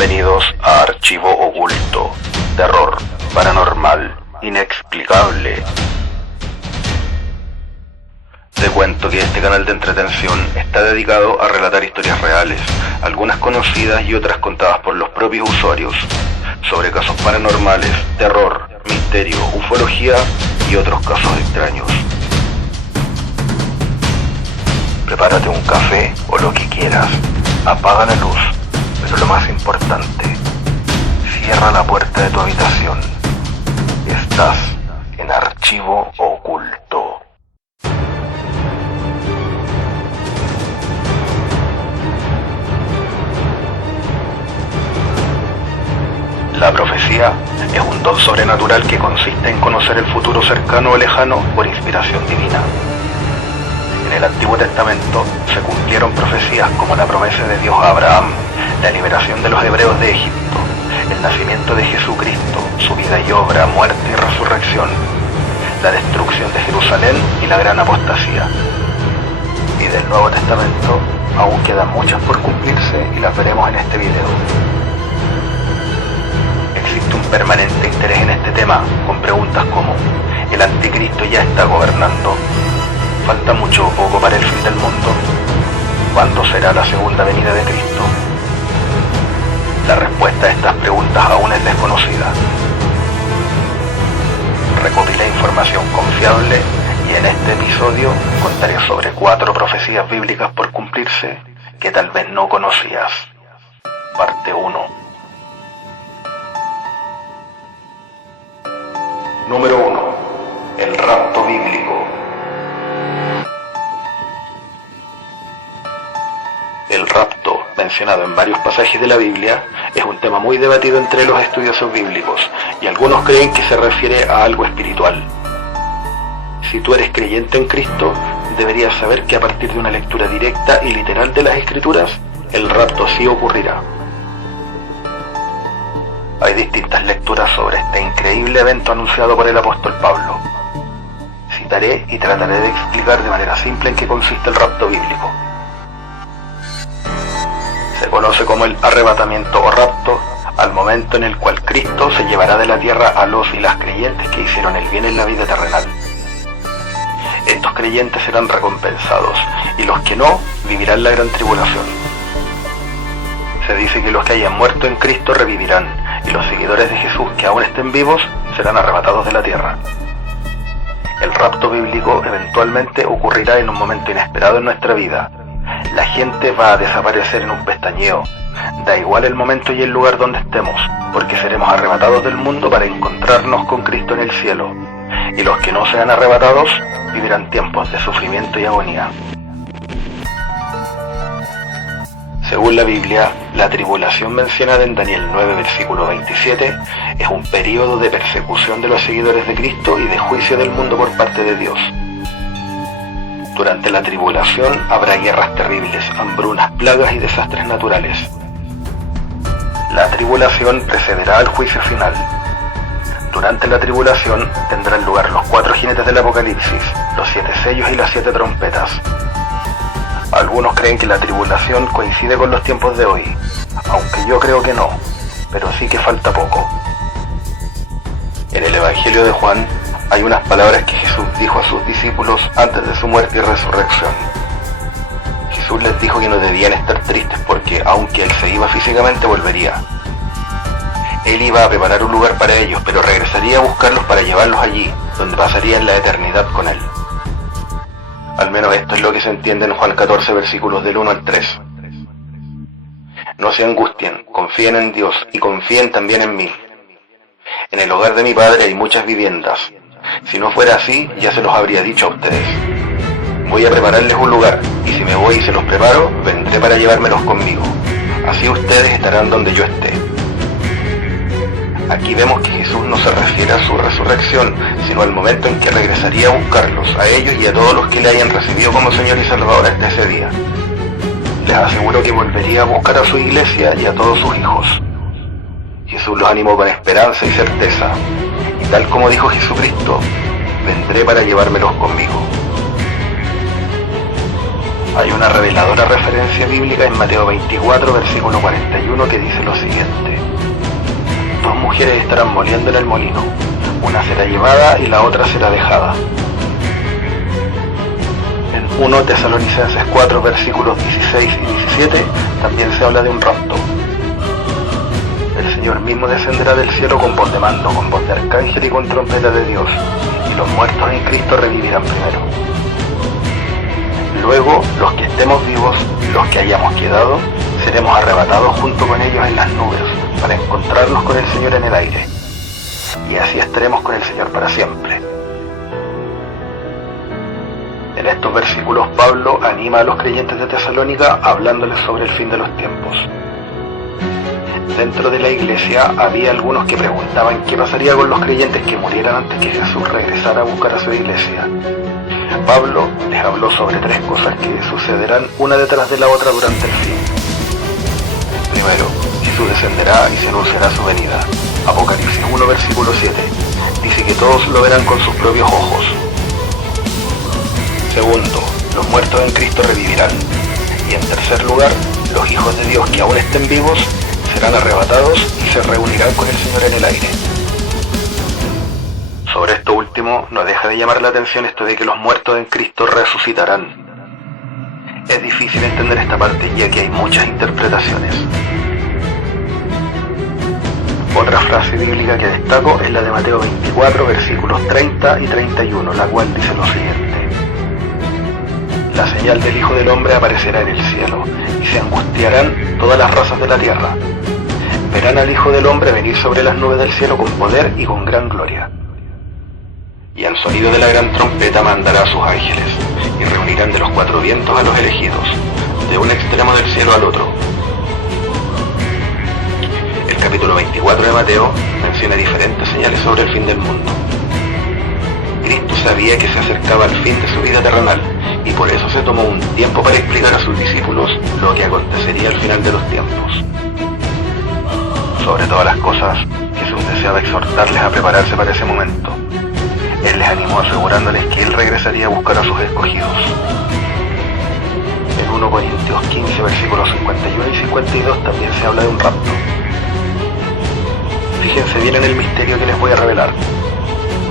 Bienvenidos a Archivo Oculto, terror, paranormal, inexplicable. Te cuento que este canal de entretención está dedicado a relatar historias reales, algunas conocidas y otras contadas por los propios usuarios, sobre casos paranormales, terror, misterio, ufología y otros casos extraños. Prepárate un café o lo que quieras, apaga la luz, pero lo más importante, cierra la puerta de tu habitación. Estás en Archivo Oculto. La profecía es un don sobrenatural que consiste en conocer el futuro cercano o lejano por inspiración divina. En el Antiguo Testamento se cumplieron profecías como la promesa de Dios a Abraham, la liberación de los hebreos de Egipto, el nacimiento de Jesucristo, su vida y obra, muerte y resurrección, la destrucción de Jerusalén y la gran apostasía. Y del Nuevo Testamento aún quedan muchas por cumplirse y las veremos en este video. Existe un permanente interés en este tema, con preguntas como: ¿el anticristo ya está gobernando? ¿Falta mucho o poco para el fin del mundo? ¿Cuándo será la segunda venida de Cristo? La respuesta a estas preguntas aún es desconocida. Recopilé información confiable y en este episodio contaré sobre 4 profecías bíblicas por cumplirse que tal vez no conocías. Parte 1. Número 1. El rapto bíblico. El rapto, mencionado en varios pasajes de la Biblia, es un tema muy debatido entre los estudiosos bíblicos, y algunos creen que se refiere a algo espiritual. Si tú eres creyente en Cristo, deberías saber que a partir de una lectura directa y literal de las Escrituras, el rapto sí ocurrirá. Hay distintas lecturas sobre este increíble evento anunciado por el apóstol Pablo. Citaré y trataré de explicar de manera simple en qué consiste el rapto bíblico. Se conoce como el arrebatamiento o rapto al momento en el cual Cristo se llevará de la tierra a los y las creyentes que hicieron el bien en la vida terrenal. Estos creyentes serán recompensados y los que no vivirán la gran tribulación. Se dice que los que hayan muerto en Cristo revivirán y los seguidores de Jesús que aún estén vivos serán arrebatados de la tierra. El rapto bíblico eventualmente ocurrirá en un momento inesperado en nuestra vida. La gente va a desaparecer en un pestañeo. Da igual el momento y el lugar donde estemos, porque seremos arrebatados del mundo para encontrarnos con Cristo en el cielo. Y los que no sean arrebatados vivirán tiempos de sufrimiento y agonía. Según la Biblia, la tribulación mencionada en Daniel 9, versículo 27, es un periodo de persecución de los seguidores de Cristo y de juicio del mundo por parte de Dios. Durante la tribulación habrá guerras terribles, hambrunas, plagas y desastres naturales. La tribulación precederá al juicio final. Durante la tribulación tendrán lugar los 4 jinetes del Apocalipsis, los 7 sellos y las 7 trompetas. Algunos creen que la tribulación coincide con los tiempos de hoy, aunque yo creo que no, pero sí que falta poco. En el Evangelio de Juan hay unas palabras que Jesús dijo a sus discípulos antes de su muerte y resurrección. Jesús les dijo que no debían estar tristes porque, aunque Él se iba físicamente, volvería. Él iba a preparar un lugar para ellos, pero regresaría a buscarlos para llevarlos allí, donde pasarían la eternidad con Él. Al menos esto es lo que se entiende en Juan 14, versículos del 1 al 3. No se angustien, confíen en Dios y confíen también en mí. En el hogar de mi Padre hay muchas viviendas. Si no fuera así, ya se los habría dicho a ustedes. Voy a prepararles un lugar, y si me voy y se los preparo, vendré para llevármelos conmigo. Así ustedes estarán donde yo esté. Aquí vemos que Jesús no se refiere a su resurrección, sino al momento en que regresaría a buscarlos, a ellos y a todos los que le hayan recibido como Señor y Salvador hasta ese día. Les aseguro que volvería a buscar a su iglesia y a todos sus hijos. Jesús los animó con esperanza y certeza, y tal como dijo Jesucristo, vendré para llevármelos conmigo. Hay una reveladora referencia bíblica en Mateo 24, versículo 41, que dice lo siguiente: dos mujeres estarán moliendo en el molino, una será llevada y la otra será dejada. En 1 Tesalonicenses 4, versículos 16 y 17, también se habla de un rapto. El Señor mismo descenderá del cielo con voz de mando, con voz de arcángel y con trompeta de Dios, y los muertos en Cristo revivirán primero. Luego, los que estemos vivos, los que hayamos quedado, seremos arrebatados junto con ellos en las nubes, para encontrarnos con el Señor en el aire. Y así estaremos con el Señor para siempre. En estos versículos Pablo anima a los creyentes de Tesalónica hablándoles sobre el fin de los tiempos. Dentro de la iglesia había algunos que preguntaban qué pasaría con los creyentes que murieran antes que Jesús regresara a buscar a su iglesia. Pablo les habló sobre tres cosas que sucederán una detrás de la otra durante el fin. Primero, Jesús descenderá y se anunciará su venida. Apocalipsis 1, versículo 7. Dice que todos lo verán con sus propios ojos. Segundo, los muertos en Cristo revivirán. Y en tercer lugar, los hijos de Dios que aún estén vivos serán arrebatados y se reunirán con el Señor en el aire. Sobre esto último, no deja de llamar la atención esto de que los muertos en Cristo resucitarán. Es difícil entender esta parte ya que hay muchas interpretaciones. Otra frase bíblica que destaco es la de Mateo 24, versículos 30 y 31, la cual dice lo siguiente: la señal del Hijo del Hombre aparecerá en el cielo, y se angustiarán todas las razas de la tierra. Verán al Hijo del Hombre venir sobre las nubes del cielo con poder y con gran gloria. Y al sonido de la gran trompeta mandará a sus ángeles, y reunirán de los cuatro vientos a los elegidos, de un extremo del cielo al otro. El capítulo 24 de Mateo menciona diferentes señales sobre el fin del mundo. Cristo sabía que se acercaba al fin de su vida terrenal, y por eso se tomó un tiempo para explicar a sus discípulos lo que acontecería al final de los tiempos. Sobre todas las cosas, Jesús deseaba exhortarles a prepararse para ese momento. Él les animó asegurándoles que Él regresaría a buscar a sus escogidos. En 1 Corintios 15, versículos 51 y 52 también se habla de un rapto. Fíjense bien en el misterio que les voy a revelar.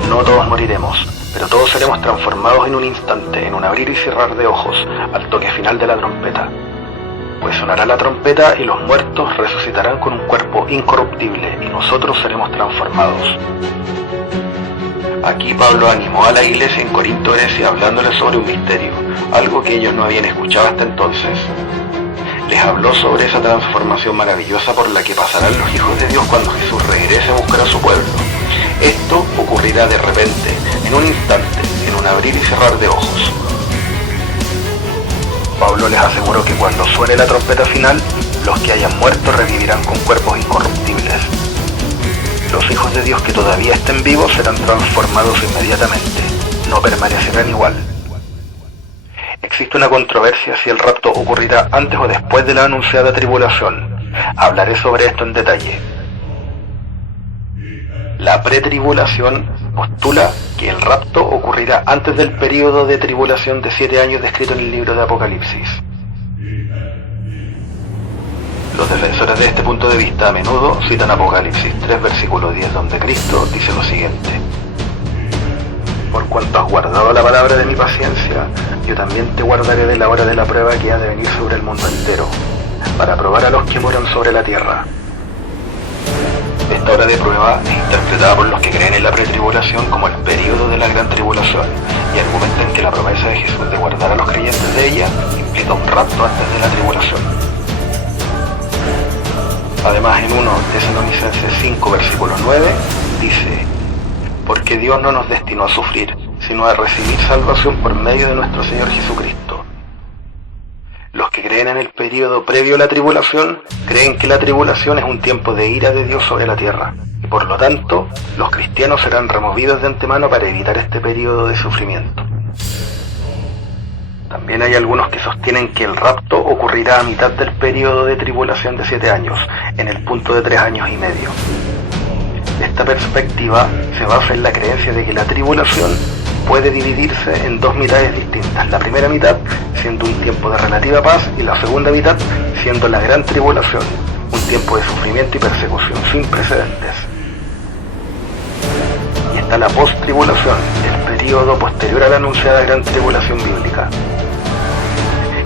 No todos moriremos, pero todos seremos transformados en un instante, en un abrir y cerrar de ojos, al toque final de la trompeta. Pues sonará la trompeta y los muertos resucitarán con un cuerpo incorruptible, y nosotros seremos transformados. Aquí Pablo animó a la iglesia en Corinto, Grecia, hablándoles sobre un misterio, algo que ellos no habían escuchado hasta entonces. Les habló sobre esa transformación maravillosa por la que pasarán los hijos de Dios cuando Jesús regrese a buscar a su pueblo. Esto ocurrirá de repente, en un instante, en un abrir y cerrar de ojos. Pablo les aseguró que cuando suene la trompeta final, los que hayan muerto revivirán con cuerpos incorruptibles. Los hijos de Dios que todavía estén vivos serán transformados inmediatamente, no permanecerán igual. Existe una controversia si el rapto ocurrirá antes o después de la anunciada tribulación. Hablaré sobre esto en detalle. La pretribulación postula que el rapto ocurrirá antes del período de tribulación de 7 años descrito en el libro de Apocalipsis. Los defensores de este punto de vista a menudo citan Apocalipsis 3, versículo 10, donde Cristo dice lo siguiente: por cuanto has guardado la palabra de mi paciencia, yo también te guardaré de la hora de la prueba que ha de venir sobre el mundo entero, para probar a los que moran sobre la tierra. Esta hora de prueba es interpretada por los que creen en la pretribulación como el período de la gran tribulación, y argumentan que la promesa de Jesús de guardar a los creyentes de ella implica un rapto antes de la tribulación. Además, en 1 Tesalonicenses 5, versículo 9, dice: porque Dios no nos destinó a sufrir, sino a recibir salvación por medio de nuestro Señor Jesucristo. Los que creen en el período previo a la tribulación, creen que la tribulación es un tiempo de ira de Dios sobre la tierra, y por lo tanto, los cristianos serán removidos de antemano para evitar este período de sufrimiento. También hay algunos que sostienen que el rapto ocurrirá a mitad del período de tribulación de 7 años, en el punto de 3 años y medio. Esta perspectiva se basa en la creencia de que la tribulación puede dividirse en dos mitades distintas, la primera mitad siendo un tiempo de relativa paz y la segunda mitad siendo la gran tribulación, un tiempo de sufrimiento y persecución sin precedentes. Y está la post-tribulación, el período posterior a la anunciada gran tribulación bíblica.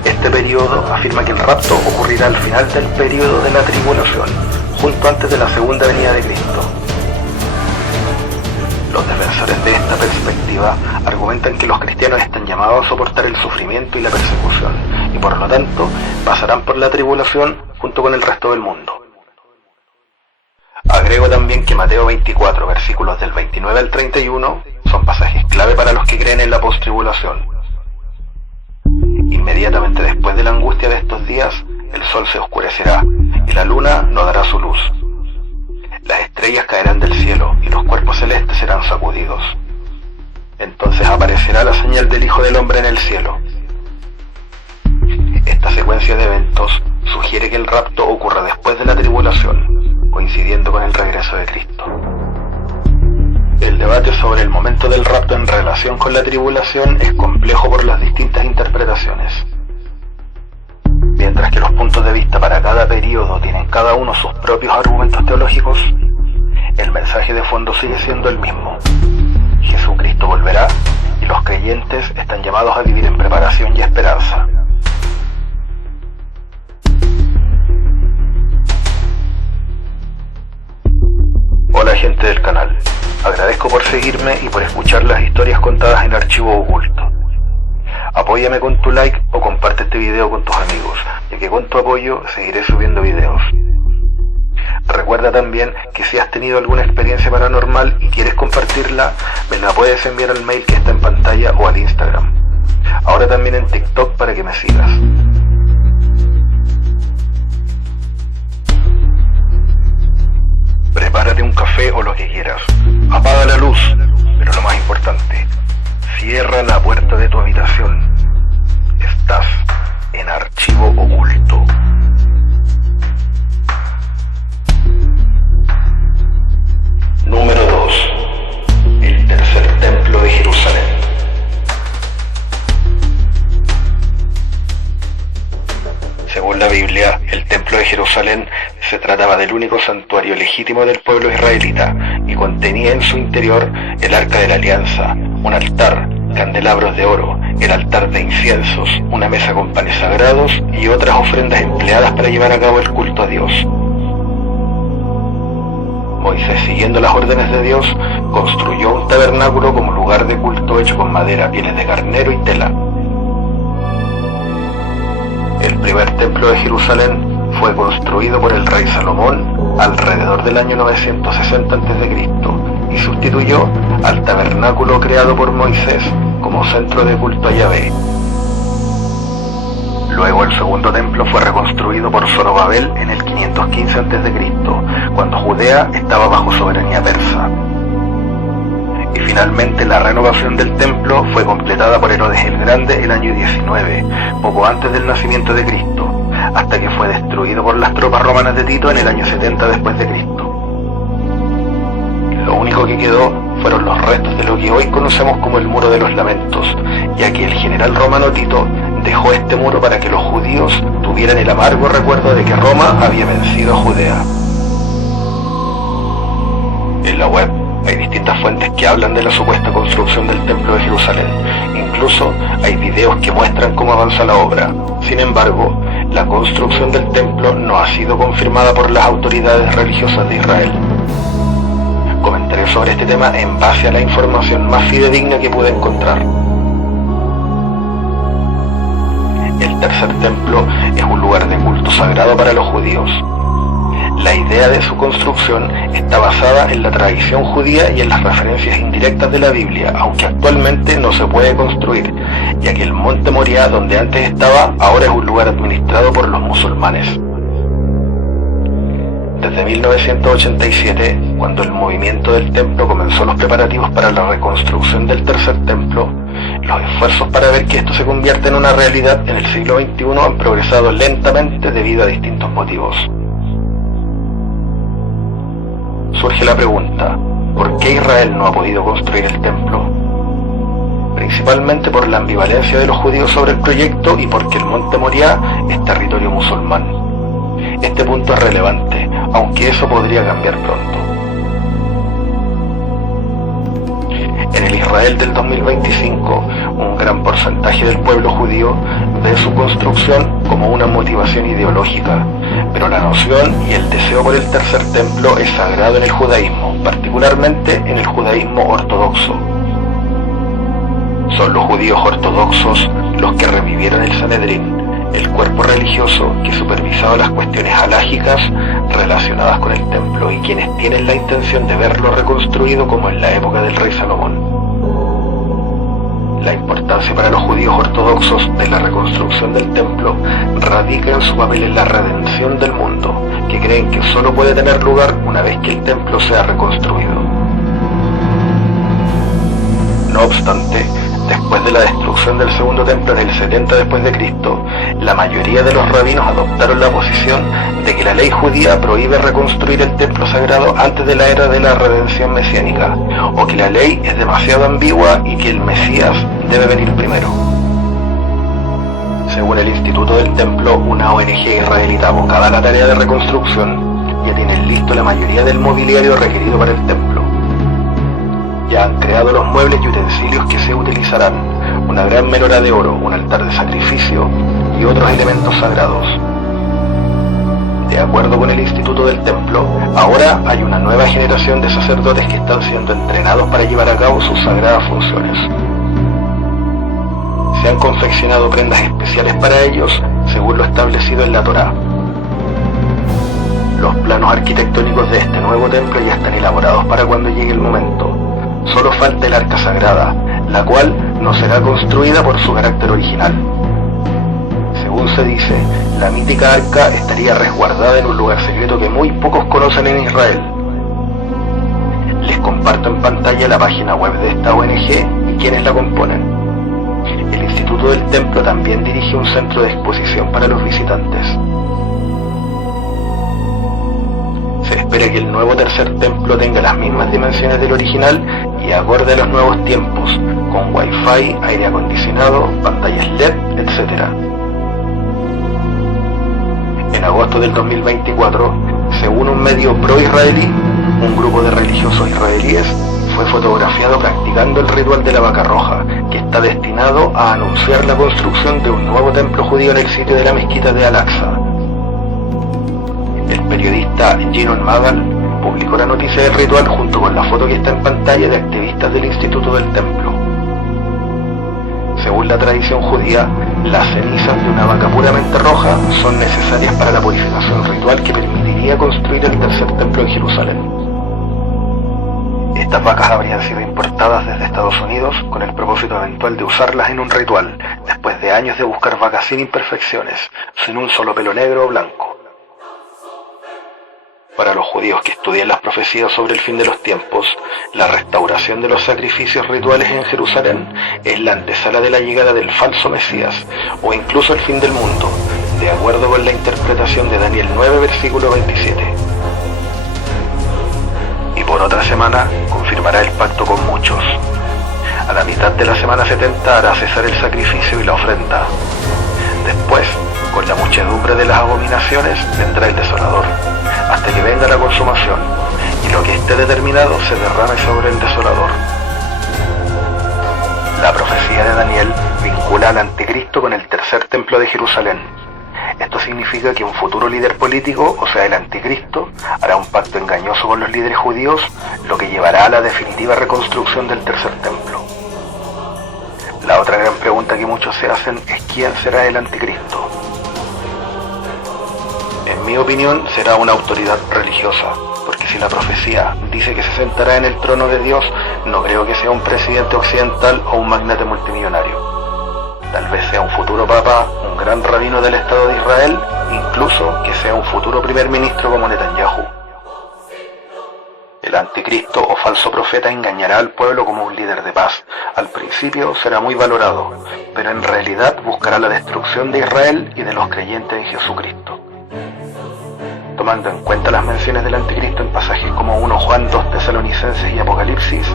Este período afirma que el rapto ocurrirá al final del período de la tribulación, justo antes de la segunda venida de Cristo. Los defensores de esta perspectiva argumentan que los cristianos están llamados a soportar el sufrimiento y la persecución, y por lo tanto pasarán por la tribulación junto con el resto del mundo. Agrego también que Mateo 24, versículos del 29 al 31, son pasajes clave para los que creen en la post-tribulación. Inmediatamente después de la angustia de estos días, el sol se oscurecerá y la luna no dará su luz. Las estrellas caerán del cielo y los cuerpos celestes serán sacudidos. Entonces aparecerá la señal del Hijo del Hombre en el cielo. Esta secuencia de eventos sugiere que el rapto ocurra después de la tribulación, coincidiendo con el regreso de Cristo. El debate sobre el momento del rapto en relación con la tribulación es complejo por las distintas interpretaciones. Mientras que los puntos de vista para cada período tienen cada uno sus propios argumentos teológicos, el mensaje de fondo sigue siendo el mismo. Jesucristo volverá y los creyentes están llamados a vivir en preparación y esperanza. Hola gente del canal, agradezco por seguirme y por escuchar las historias contadas en Archivo Oculto. Apóyame con tu like o comparte este video con tus amigos, ya que con tu apoyo seguiré subiendo videos. Recuerda también que si has tenido alguna experiencia paranormal y quieres compartirla, me la puedes enviar al mail que está en pantalla o al Instagram. Ahora también en TikTok para que me sigas. Prepárate un café o lo que quieras. Apaga la luz, pero lo más importante, cierra la puerta de tu habitación. Estás en Archivo Oculto. Número 2. El tercer templo de Jerusalén. Según la Biblia, el templo de Jerusalén se trataba del único santuario legítimo del pueblo israelita y contenía en su interior el Arca de la Alianza, un altar, candelabros de oro, el altar de inciensos, una mesa con panes sagrados y otras ofrendas empleadas para llevar a cabo el culto a Dios. Moisés, siguiendo las órdenes de Dios, construyó un tabernáculo como lugar de culto hecho con madera, pieles de carnero y tela. El primer templo de Jerusalén fue construido por el rey Salomón alrededor del año 960 a.C. y sustituyó al tabernáculo creado por Moisés como centro de culto a Yahvé. Luego el segundo templo fue reconstruido por Zorobabel en el 515 a.C., cuando Judea estaba bajo soberanía persa. Y finalmente la renovación del templo fue completada por Herodes el Grande el año 19, poco antes del nacimiento de Cristo, hasta que fue destruido por las tropas romanas de Tito en el año 70 después de Cristo. Lo único que quedó fueron los restos de lo que hoy conocemos como el Muro de los Lamentos, ya que el general romano Tito dejó este muro para que los judíos tuvieran el amargo recuerdo de que Roma había vencido a Judea. En la web hay distintas fuentes que hablan de la supuesta construcción del Templo de Jerusalén. Incluso hay videos que muestran cómo avanza la obra. Sin embargo, la construcción del templo no ha sido confirmada por las autoridades religiosas de Israel. Comentaré sobre este tema en base a la información más fidedigna que pude encontrar. El tercer templo es un lugar de culto sagrado para los judíos. La idea de su construcción está basada en la tradición judía y en las referencias indirectas de la Biblia, aunque actualmente no se puede construir, ya que el monte Moriah, donde antes estaba, ahora es un lugar administrado por los musulmanes. Desde 1987, cuando el movimiento del templo comenzó los preparativos para la reconstrucción del tercer templo, los esfuerzos para ver que esto se convierta en una realidad en el siglo XXI han progresado lentamente debido a distintos motivos. Surge la pregunta, ¿por qué Israel no ha podido construir el templo? principalmente por la ambivalencia de los judíos sobre el proyecto y porque el Monte Moriah es territorio musulmán. Este punto es relevante, aunque eso podría cambiar pronto. En el Israel del 2025, un gran porcentaje del pueblo judío ve su construcción como una motivación ideológica, pero la noción y el deseo por el tercer templo es sagrado en el judaísmo, particularmente en el judaísmo ortodoxo. Son los judíos ortodoxos los que revivieron el Sanedrín, el cuerpo religioso que supervisaba las cuestiones halágicas relacionadas con el templo y quienes tienen la intención de verlo reconstruido como en la época del rey Salomón. La importancia para los judíos ortodoxos de la reconstrucción del templo radica en su papel en la redención del mundo, que creen que solo puede tener lugar una vez que el templo sea reconstruido. No obstante, después de la destrucción del segundo templo en el 70 después de Cristo, la mayoría de los rabinos adoptaron la posición de que la ley judía prohíbe reconstruir el templo sagrado antes de la era de la redención mesiánica, o que la ley es demasiado ambigua y que el Mesías debe venir primero. Según el Instituto del Templo, una ONG israelita abocada a la tarea de reconstrucción ya tiene listo la mayoría del mobiliario requerido para el templo. Ya han creado los muebles y utensilios que se utilizarán, una gran menorá de oro, un altar de sacrificio y otros elementos sagrados. De acuerdo con el Instituto del Templo, ahora hay una nueva generación de sacerdotes que están siendo entrenados para llevar a cabo sus sagradas funciones. Se han confeccionado prendas especiales para ellos, según lo establecido en la Torá. Los planos arquitectónicos de este nuevo templo ya están elaborados para cuando llegue el momento. Solo falta el arca sagrada, la cual no será construida por su carácter original. Según se dice, la mítica arca estaría resguardada en un lugar secreto que muy pocos conocen en Israel. Les comparto en pantalla la página web de esta ONG y quienes la componen. El Instituto del Templo también dirige un centro de exposición para los visitantes. Se espera que el nuevo tercer templo tenga las mismas dimensiones del original y acorde a los nuevos tiempos, con Wi-Fi, aire acondicionado, pantallas LED, etc. En agosto del 2024, según un medio pro-israelí, un grupo de religiosos israelíes fue fotografiado practicando el ritual de la vaca roja, que está destinado a anunciar la construcción de un nuevo templo judío en el sitio de la mezquita de Al-Aqsa. El periodista Ginon Magal publicó la noticia del ritual junto con la foto que está en pantalla de activistas del Instituto del Templo. Según la tradición judía, las cenizas de una vaca puramente roja son necesarias para la purificación ritual que permitiría construir el tercer templo en Jerusalén. Estas vacas habrían sido importadas desde Estados Unidos con el propósito eventual de usarlas en un ritual, después de años de buscar vacas sin imperfecciones, sin un solo pelo negro o blanco. Para los judíos que estudian las profecías sobre el fin de los tiempos, la restauración de los sacrificios rituales en Jerusalén es la antesala de la llegada del falso Mesías, o incluso el fin del mundo, de acuerdo con la interpretación de Daniel 9, versículo 27. Y por otra semana confirmará el pacto con muchos. A la mitad de la semana 70 hará cesar el sacrificio y la ofrenda. Después, con la muchedumbre de las abominaciones, vendrá el desolador, hasta que venga la consumación, y lo que esté determinado se derrame sobre el desolador. La profecía de Daniel vincula al anticristo con el tercer templo de Jerusalén. Esto significa que un futuro líder político, o sea el anticristo, hará un pacto engañoso con los líderes judíos, lo que llevará a la definitiva reconstrucción del tercer templo. La otra gran pregunta que muchos se hacen es ¿quién será el anticristo? En mi opinión, será una autoridad religiosa, porque si la profecía dice que se sentará en el trono de Dios, no creo que sea un presidente occidental o un magnate multimillonario. Tal vez sea un futuro papa, un gran rabino del Estado de Israel, incluso que sea un futuro primer ministro como Netanyahu. El anticristo o falso profeta engañará al pueblo como un líder de paz. Al principio será muy valorado, pero en realidad buscará la destrucción de Israel y de los creyentes en Jesucristo. tomando en cuenta las menciones del anticristo en pasajes como 1 Juan, 2 Tesalonicenses y Apocalipsis,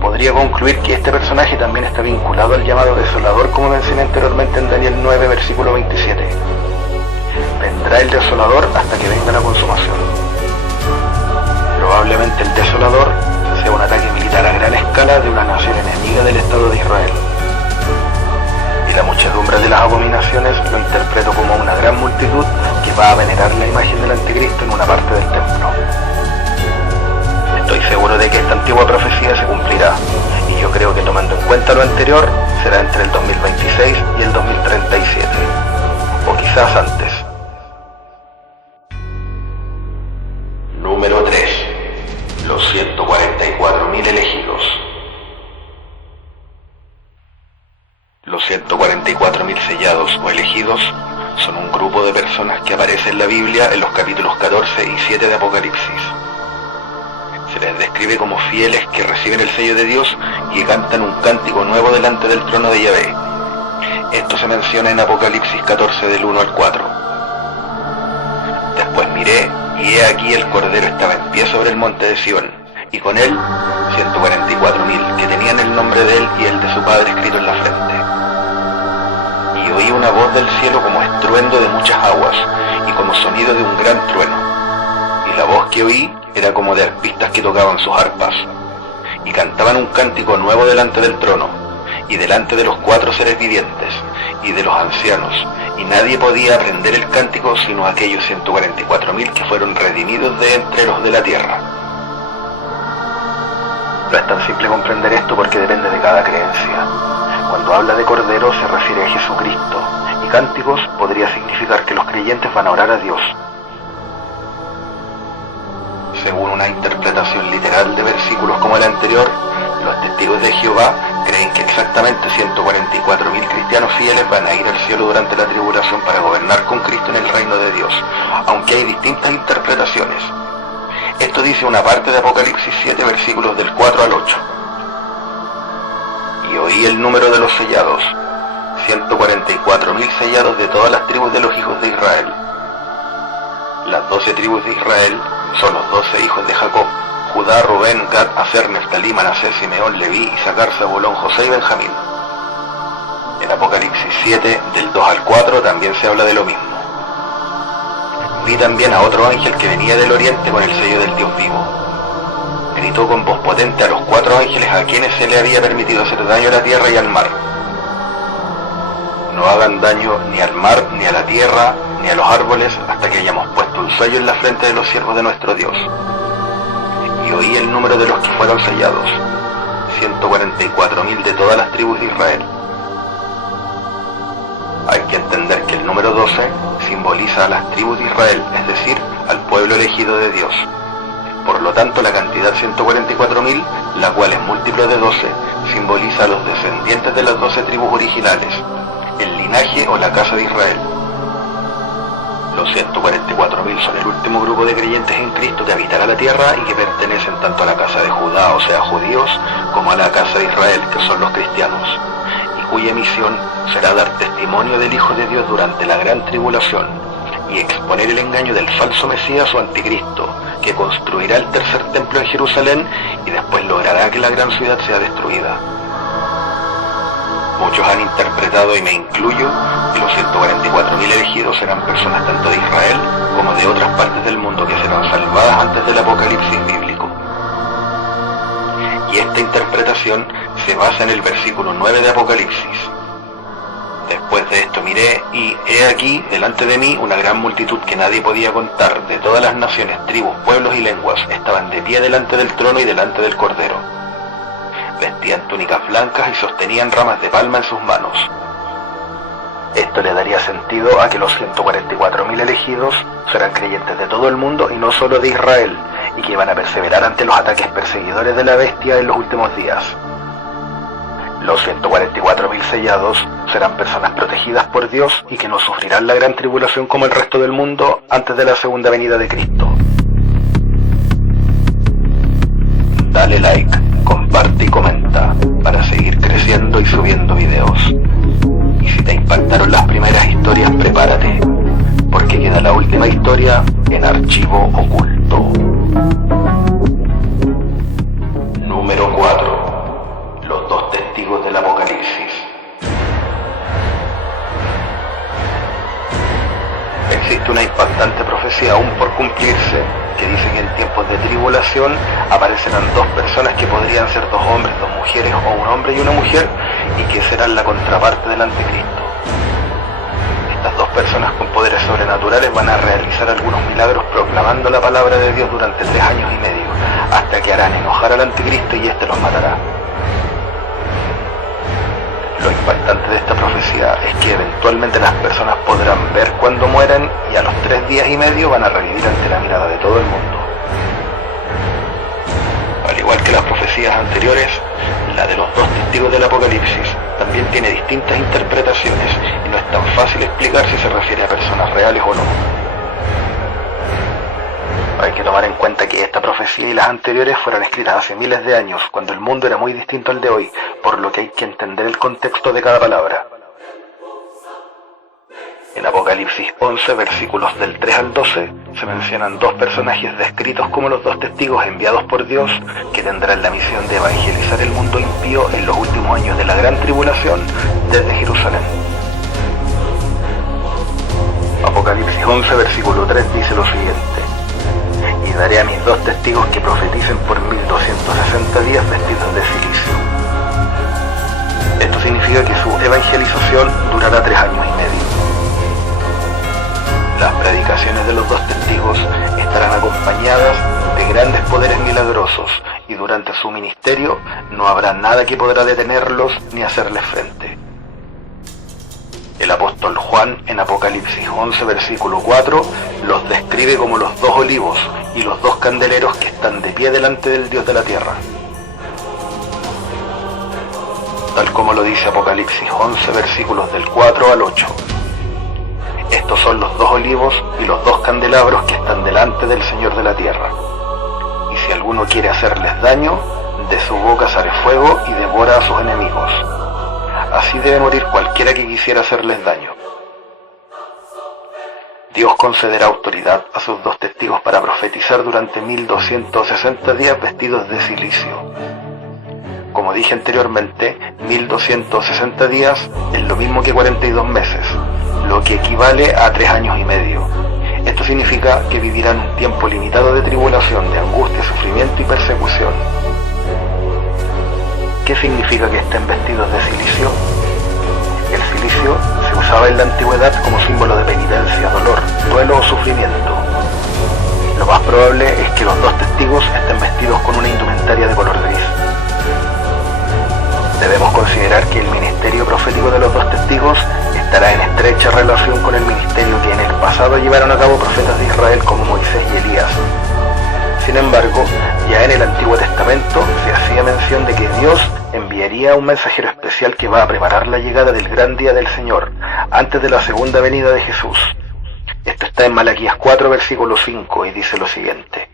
podría concluir que este personaje también está vinculado al llamado desolador, como mencioné anteriormente en Daniel 9, versículo 27. Vendrá el desolador hasta que venga la consumación. Probablemente el desolador sea un ataque militar a gran escala de una nación enemiga del Estado de Israel. Y la muchedumbre de las abominaciones lo interpreto como una gran multitud que va a venerar la imagen del anticristo en una parte del templo. Estoy seguro de que esta antigua profecía se cumplirá, y yo creo que, tomando en cuenta lo anterior, será entre el 2026 y el 2037, o quizás antes. Número 3. Los 144.000 elegidos. Los 144.000 sellados o elegidos son un grupo de personas que aparece en la Biblia en los capítulos 14 y 7 de Apocalipsis. Se les describe como fieles que reciben el sello de Dios y que cantan un cántico nuevo delante del trono de Yahvé. Esto se menciona en Apocalipsis 14 del 1 al 4. Después miré, y he aquí el Cordero estaba en pie sobre el monte de Sión, y con él 144.000 que tenían el nombre de él y el de su padre escrito en la frente. Y oí una voz del cielo como estruendo de muchas aguas, y como sonido de un gran trueno. Y la voz que oí era como de arpistas que tocaban sus arpas, y cantaban un cántico nuevo delante del trono, y delante de los 4 seres vivientes, y de los ancianos, y nadie podía aprender el cántico sino aquellos 144.000 que fueron redimidos de entre los de la tierra. No es tan simple comprender esto porque depende de cada creencia. Cuando habla de Cordero se refiere a Jesucristo, y cánticos podría significar que los creyentes van a orar a Dios. Según una interpretación literal de versículos como el anterior, los testigos de Jehová creen que exactamente 144.000 cristianos fieles van a ir al cielo durante la tribulación para gobernar con Cristo en el reino de Dios, aunque hay distintas interpretaciones. Esto dice una parte de Apocalipsis 7, versículos del 4 al 8. Y oí el número de los sellados, 144.000 sellados de todas las tribus de los hijos de Israel. Las 12 tribus de Israel son los 12 hijos de Jacob: Judá, Rubén, Gad, Aser, Neftalí, Manasés, Simeón, Leví, Isaacar, Zabulón, José y Benjamín. En Apocalipsis 7, del 2 al 4, también se habla de lo mismo. Vi también a otro ángel que venía del oriente con el sello del Dios vivo. Gritó con voz potente a los 4 ángeles a quienes se le había permitido hacer daño a la tierra y al mar: no hagan daño ni al mar, ni a la tierra, ni a los árboles, hasta que hayamos puesto un sello en la frente de los siervos de nuestro Dios. Y oí el número de los que fueron sellados, 144.000 de todas las tribus de Israel. Hay que entender que el número 12 simboliza a las tribus de Israel, es decir, al pueblo elegido de Dios. Por lo tanto, la cantidad 144.000, la cual es múltiplo de 12, simboliza a los descendientes de las 12 tribus originales, el linaje o la casa de Israel. Los 144.000 son el último grupo de creyentes en Cristo que habitará la tierra y que pertenecen tanto a la casa de Judá, o sea, judíos, como a la casa de Israel, que son los cristianos, y cuya misión será dar testimonio del Hijo de Dios durante la gran tribulación y exponer el engaño del falso Mesías o anticristo, que construirá el tercer templo en Jerusalén y después logrará que la gran ciudad sea destruida. Muchos han interpretado, y me incluyo, que los 144.000 elegidos serán personas tanto de Israel como de otras partes del mundo que serán salvadas antes del apocalipsis bíblico. Y esta interpretación se basa en el versículo 9 de Apocalipsis. Después de esto miré, y he aquí, delante de mí, una gran multitud que nadie podía contar, de todas las naciones, tribus, pueblos y lenguas, estaban de pie delante del trono y delante del Cordero. Vestían túnicas blancas y sostenían ramas de palma en sus manos. Esto le daría sentido a que los 144.000 elegidos serán creyentes de todo el mundo y no solo de Israel, y que van a perseverar ante los ataques perseguidores de la bestia en los últimos días. Los 144.000 sellados serán personas protegidas por Dios y que no sufrirán la gran tribulación como el resto del mundo antes de la segunda venida de Cristo. Dale like, comparte y comenta para seguir creciendo y subiendo videos. Y si te impactaron las primeras historias, prepárate, porque quedan la última historia en Archivo Oculto. Número 4. Los dos testigos del Apocalipsis. Existe una impactante profecía aún por cumplirse, que dice que en tiempos de tribulación aparecerán dos personas que podrían ser dos hombres, dos mujeres o un hombre y una mujer, y que serán la contraparte del anticristo. Estas dos personas con poderes sobrenaturales van a realizar algunos milagros proclamando la palabra de Dios durante 3 años y medio, hasta que harán enojar al anticristo y éste los matará. Lo impactante de esta profecía es que eventualmente las personas podrán ver cuando mueran y a los 3 días y medio van a revivir ante la mirada de todo el mundo. Al igual que las profecías anteriores, la de los dos testigos del Apocalipsis también tiene distintas interpretaciones y no es tan fácil explicar si se refiere a personas reales o no. Hay que tomar en cuenta que esta profecía y las anteriores fueron escritas hace miles de años, cuando el mundo era muy distinto al de hoy, por lo que hay que entender el contexto de cada palabra. En Apocalipsis 11, versículos del 3 al 12, se mencionan dos personajes descritos como los dos testigos enviados por Dios, que tendrán la misión de evangelizar el mundo impío en los últimos años de la gran tribulación desde Jerusalén. Apocalipsis 11, versículo 3 dice lo siguiente: y daré a mis dos testigos que profeticen por 1260 días vestidos de silicio. Esto significa que su evangelización durará 3 años y medio. Las predicaciones de los dos testigos estarán acompañadas de grandes poderes milagrosos, y durante su ministerio no habrá nada que podrá detenerlos ni hacerles frente. El apóstol Juan, en Apocalipsis 11, versículo 4, los describe como los dos olivos y los dos candeleros que están de pie delante del Dios de la tierra. Tal como lo dice Apocalipsis 11, versículos del 4 al 8. Estos son los dos olivos y los dos candelabros que están delante del Señor de la tierra. Y si alguno quiere hacerles daño, de su boca sale fuego y devora a sus enemigos. Así debe morir cualquiera que quisiera hacerles daño. Dios concederá autoridad a sus dos testigos para profetizar durante 1260 días vestidos de silicio. Como dije anteriormente, 1260 días es lo mismo que 42 meses, lo que equivale a 3 años y medio. Esto significa que vivirán un tiempo limitado de tribulación, de angustia, sufrimiento y persecución. ¿Qué significa que estén vestidos de silicio? El silicio se usaba en la antigüedad como símbolo de penitencia, dolor, duelo o sufrimiento. Lo más probable es que los dos testigos estén vestidos con una indumentaria de color gris. Debemos considerar que el ministerio profético de los dos testigos estará en estrecha relación con el ministerio que en el pasado llevaron a cabo profetas de Israel como Moisés y Elías. Sin embargo, ya en el Antiguo Testamento se hacía mención de que Dios enviaría un mensajero especial que va a preparar la llegada del gran día del Señor, antes de la segunda venida de Jesús. Esto está en Malaquías 4, versículo 5, y dice lo siguiente: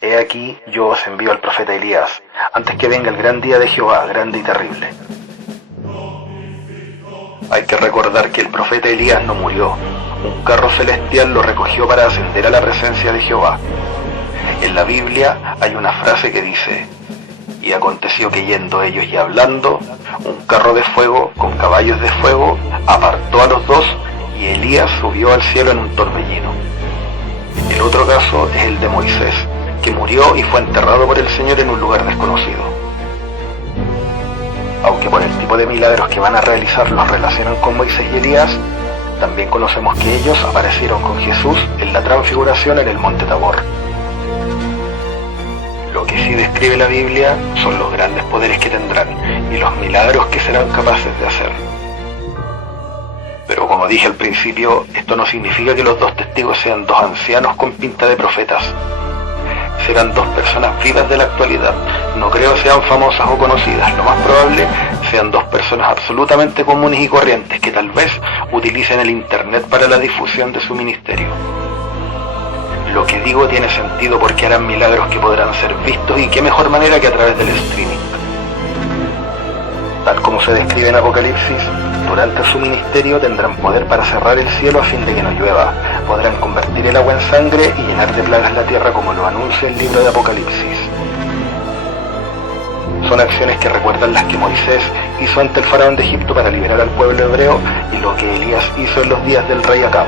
He aquí, yo os envío al profeta Elías, antes que venga el gran día de Jehová, grande y terrible. Hay que recordar que el profeta Elías no murió. Un carro celestial lo recogió para ascender a la presencia de Jehová. En la Biblia hay una frase que dice: y aconteció que yendo ellos y hablando, un carro de fuego con caballos de fuego apartó a los dos, y Elías subió al cielo en un torbellino. El otro caso es el de Moisés, que murió y fue enterrado por el Señor en un lugar desconocido. Aunque por el tipo de milagros que van a realizar los relacionan con Moisés y Elías, también conocemos que ellos aparecieron con Jesús en la transfiguración en el monte Tabor. Lo que sí describe la Biblia son los grandes poderes que tendrán y los milagros que serán capaces de hacer. Pero como dije al principio, esto no significa que los dos testigos sean dos ancianos con pinta de profetas. Serán dos personas vivas de la actualidad. No creo sean famosas o conocidas. Lo más probable sean dos personas absolutamente comunes y corrientes que tal vez utilicen el internet para la difusión de su ministerio. Lo que digo tiene sentido porque harán milagros que podrán ser vistos, y qué mejor manera que a través del streaming. Tal como se describe en Apocalipsis, durante su ministerio tendrán poder para cerrar el cielo a fin de que no llueva, podrán convertir el agua en sangre y llenar de plagas la tierra, como lo anuncia el libro de Apocalipsis. Son acciones que recuerdan las que Moisés hizo ante el faraón de Egipto para liberar al pueblo hebreo y lo que Elías hizo en los días del rey Acab.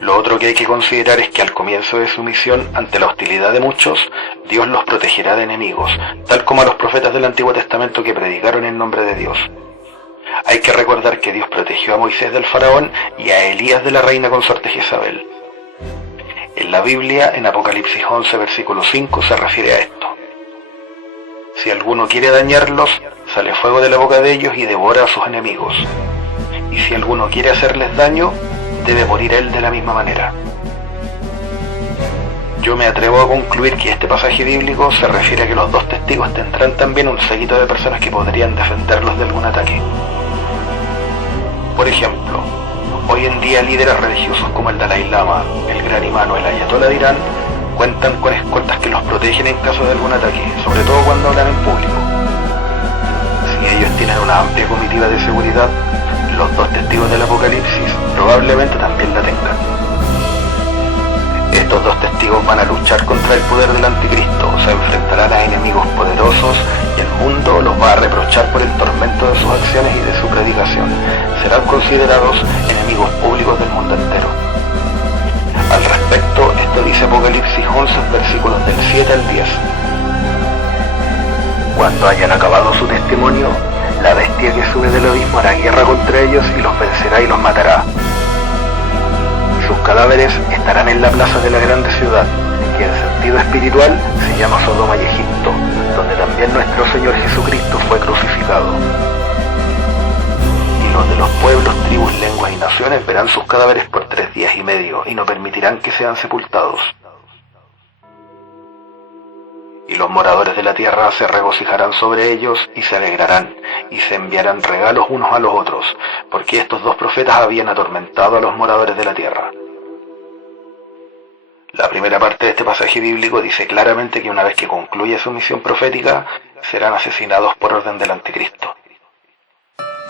Lo otro que hay que considerar es que al comienzo de su misión, ante la hostilidad de muchos, Dios los protegerá de enemigos, tal como a los profetas del Antiguo Testamento que predicaron en nombre de Dios. Hay que recordar que Dios protegió a Moisés del faraón y a Elías de la reina consorte Jezabel. En la Biblia, en Apocalipsis 11, versículo 5, se refiere a esto. Si alguno quiere dañarlos, sale fuego de la boca de ellos y devora a sus enemigos. Y si alguno quiere hacerles daño, debe morir él de la misma manera. Yo me atrevo a concluir que este pasaje bíblico se refiere a que los dos testigos tendrán también un séquito de personas que podrían defenderlos de algún ataque. Por ejemplo, hoy en día líderes religiosos como el Dalai Lama, el Gran Imán o el Ayatollah de Irán cuentan con escoltas que los protegen en caso de algún ataque, sobre todo cuando hablan en público. Si ellos tienen una amplia comitiva de seguridad, los dos testigos del Apocalipsis probablemente también la tengan. Estos dos testigos van a luchar contra el poder del anticristo, se enfrentarán a enemigos poderosos y el mundo los va a reprochar por el tormento de sus acciones y de su predicación. Serán considerados enemigos públicos del mundo entero. Al respecto, esto dice Apocalipsis 11, versículos del 7 al 10. Cuando hayan acabado su testimonio, la bestia que sube del abismo hará guerra contra ellos y los vencerá y los matará. Sus cadáveres estarán en la plaza de la grande ciudad, que en sentido espiritual se llama Sodoma y Egipto, donde también nuestro Señor Jesucristo fue crucificado. Y los de los pueblos, tribus, lenguas y naciones verán sus cadáveres por 3 días y medio y no permitirán que sean sepultados. Y los moradores de la tierra se regocijarán sobre ellos y se alegrarán, y se enviarán regalos unos a los otros, porque estos dos profetas habían atormentado a los moradores de la tierra. La primera parte de este pasaje bíblico dice claramente que una vez que concluya su misión profética, serán asesinados por orden del anticristo.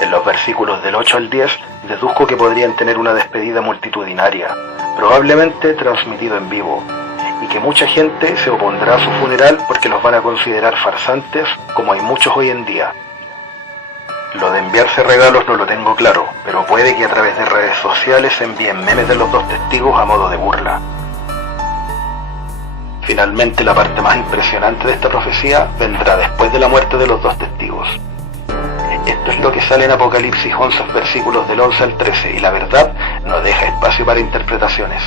En los versículos del 8 al 10, deduzco que podrían tener una despedida multitudinaria, probablemente transmitido en vivo, y que mucha gente se opondrá a su funeral porque los van a considerar farsantes, como hay muchos hoy en día. Lo de enviarse regalos no lo tengo claro, pero puede que a través de redes sociales se envíen memes de los dos testigos a modo de burla. Finalmente, la parte más impresionante de esta profecía vendrá después de la muerte de los dos testigos. Esto es lo que sale en Apocalipsis 11, versículos del 11 al 13, y la verdad no deja espacio para interpretaciones.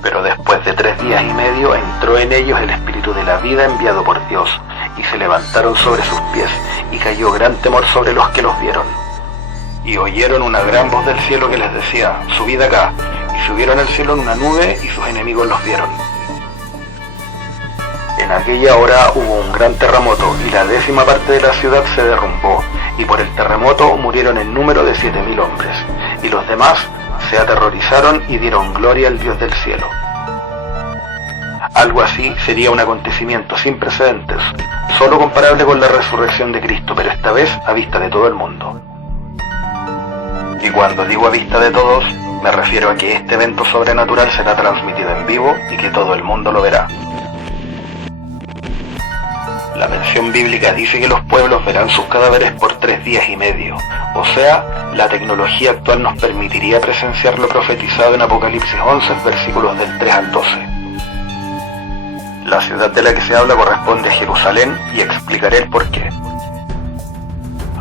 Pero después de 3 días y medio entró en ellos el espíritu de la vida enviado por Dios, y se levantaron sobre sus pies, y cayó gran temor sobre los que los vieron. Y oyeron una gran voz del cielo que les decía: subid acá, y subieron al cielo en una nube, y sus enemigos los vieron. En aquella hora hubo un gran terremoto, y la 10ª parte de la ciudad se derrumbó, y por el terremoto murieron en número de 7.000 hombres, y los demás se aterrorizaron y dieron gloria al Dios del cielo. Algo así sería un acontecimiento sin precedentes, solo comparable con la resurrección de Cristo, pero esta vez a vista de todo el mundo. Y cuando digo a vista de todos, me refiero a que este evento sobrenatural será transmitido en vivo y que todo el mundo lo verá. La mención bíblica dice que los pueblos verán sus cadáveres por 3 días y medio, o sea, la tecnología actual nos permitiría presenciar lo profetizado en Apocalipsis 11, versículos del 3 al 12. La ciudad de la que se habla corresponde a Jerusalén y explicaré el porqué.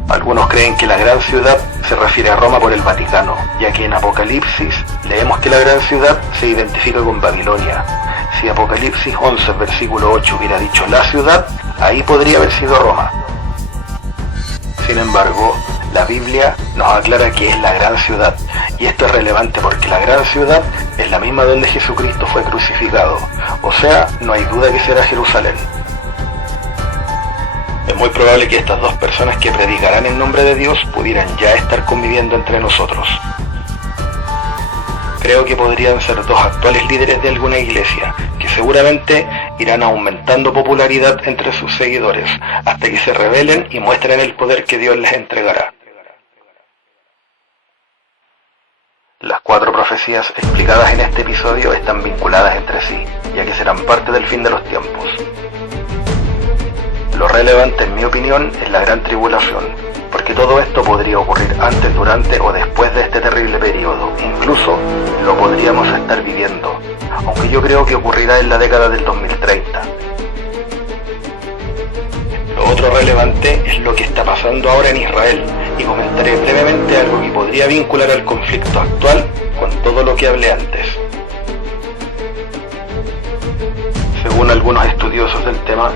Algunos creen que la gran ciudad se refiere a Roma por el Vaticano, ya que en Apocalipsis leemos que la gran ciudad se identifica con Babilonia. Si Apocalipsis 11, versículo 8 hubiera dicho la ciudad, ahí podría haber sido Roma. Sin embargo, la Biblia nos aclara que es la gran ciudad, y esto es relevante porque la gran ciudad es la misma donde Jesucristo fue crucificado, o sea, no hay duda que será Jerusalén. Es muy probable que estas dos personas que predicarán en nombre de Dios pudieran ya estar conviviendo entre nosotros. Creo que podrían ser dos actuales líderes de alguna iglesia, que seguramente irán aumentando popularidad entre sus seguidores, hasta que se rebelen y muestren el poder que Dios les entregará. profecías explicadas en este episodio están vinculadas entre sí, ya que serán parte del fin de los tiempos. Lo relevante, en mi opinión, es la gran tribulación, porque todo esto podría ocurrir antes, durante o después de este terrible periodo. Incluso lo podríamos estar viviendo, aunque yo creo que ocurrirá en la década del 2030. Lo otro relevante es lo que está pasando ahora en Israel, y comentaré brevemente algo que podría vincular al conflicto actual con todo lo que hablé antes. Según algunos estudiosos del tema,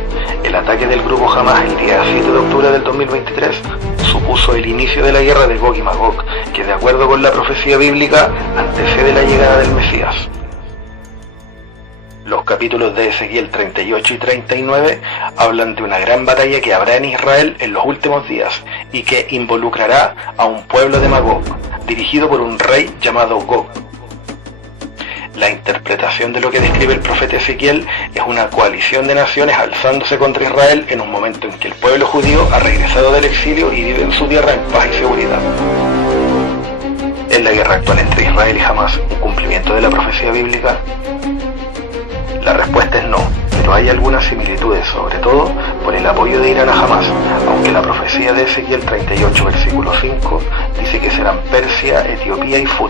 el ataque del grupo Hamas el día 7 de octubre del 2023 supuso el inicio de la guerra de Gog y Magog, que de acuerdo con la profecía bíblica antecede la llegada del Mesías. Los capítulos de Ezequiel 38 y 39 hablan de una gran batalla que habrá en Israel en los últimos días y que involucrará a un pueblo de Magog, dirigido por un rey llamado Gog. La interpretación de lo que describe el profeta Ezequiel es una coalición de naciones alzándose contra Israel en un momento en que el pueblo judío ha regresado del exilio y vive en su tierra en paz y seguridad. ¿Es la guerra actual entre Israel y Hamas un cumplimiento de la profecía bíblica? La respuesta es no, pero hay algunas similitudes, sobre todo por el apoyo de Irán a Hamas, aunque la profecía de Ezequiel 38, versículo 5, dice que serán Persia, Etiopía y Fut.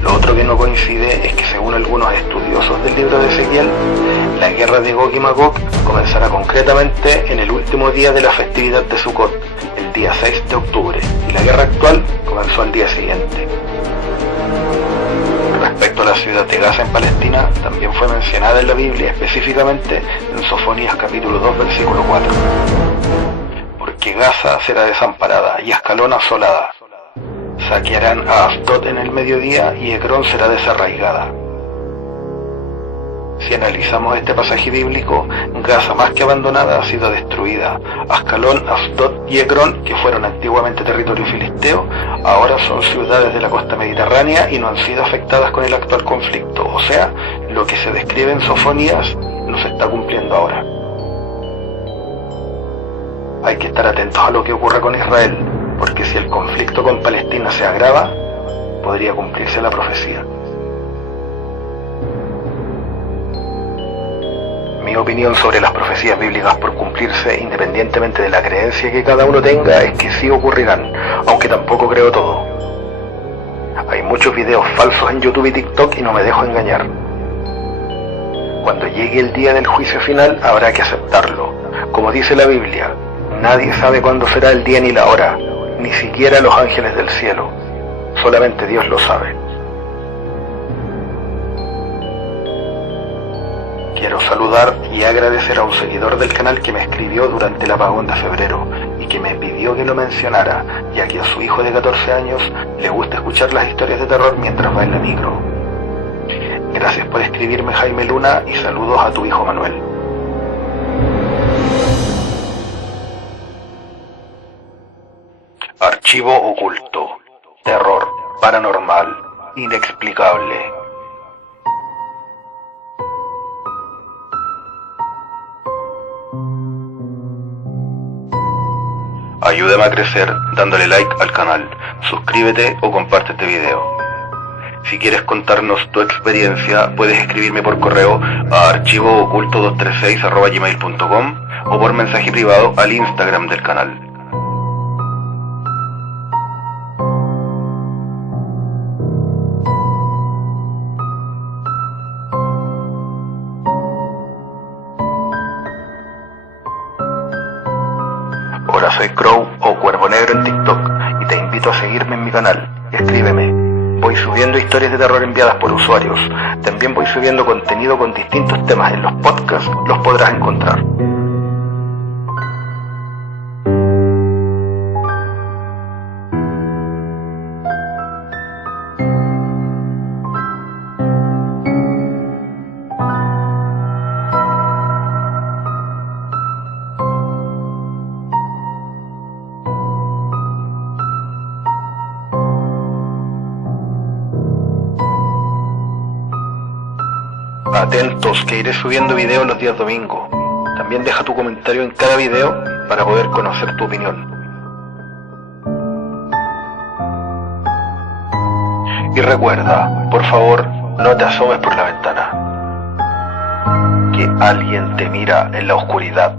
Lo otro que no coincide es que, según algunos estudiosos del libro de Ezequiel, la guerra de Gog y Magog comenzará concretamente en el último día de la festividad de Sukkot, el día 6 de octubre, y la guerra actual comenzó al día siguiente. Respecto a la ciudad de Gaza en Palestina, también fue mencionada en la Biblia, específicamente en Sofonías capítulo 2, versículo 4. Porque Gaza será desamparada y Ascalón asolada. Saquearán a Asdod en el mediodía y Ekrón será desarraigada. Si analizamos este pasaje bíblico, Gaza más que abandonada ha sido destruida. Ascalón, Asdod y Ekrón, que fueron antiguamente territorio filisteo, ahora son ciudades de la costa mediterránea y no han sido afectadas con el actual conflicto. O sea, lo que se describe en Sofonías no se está cumpliendo ahora. Hay que estar atentos a lo que ocurra con Israel, porque si el conflicto con Palestina se agrava, podría cumplirse la profecía. Mi opinión sobre las profecías bíblicas por cumplirse, independientemente de la creencia que cada uno tenga, es que sí ocurrirán, aunque tampoco creo todo. Hay muchos videos falsos en YouTube y TikTok y no me dejo engañar. Cuando llegue el día del juicio final, habrá que aceptarlo. Como dice la Biblia, nadie sabe cuándo será el día ni la hora, ni siquiera los ángeles del cielo. Solamente Dios lo sabe. Quiero saludar y agradecer a un seguidor del canal que me escribió durante el apagón de febrero y que me pidió que lo mencionara, ya que a su hijo de 14 años le gusta escuchar las historias de terror mientras va en la micro. Gracias por escribirme, Jaime Luna, y saludos a tu hijo Manuel. Archivo oculto. Terror. Paranormal. Inexplicable. Ayúdame a crecer dándole like al canal, suscríbete o comparte este video. Si quieres contarnos tu experiencia, puedes escribirme por correo a archivooculto236@gmail.com o por mensaje privado al Instagram del canal. Ahora soy Crow o Cuervo Negro en TikTok y te invito a seguirme en mi canal. Escríbeme. Voy subiendo historias de terror enviadas por usuarios. También voy subiendo contenido con distintos temas en los podcasts, los podrás encontrar. Atentos que iré subiendo videos los días domingos. También deja tu comentario en cada video para poder conocer tu opinión. Y recuerda, por favor, no te asomes por la ventana, que alguien te mira en la oscuridad.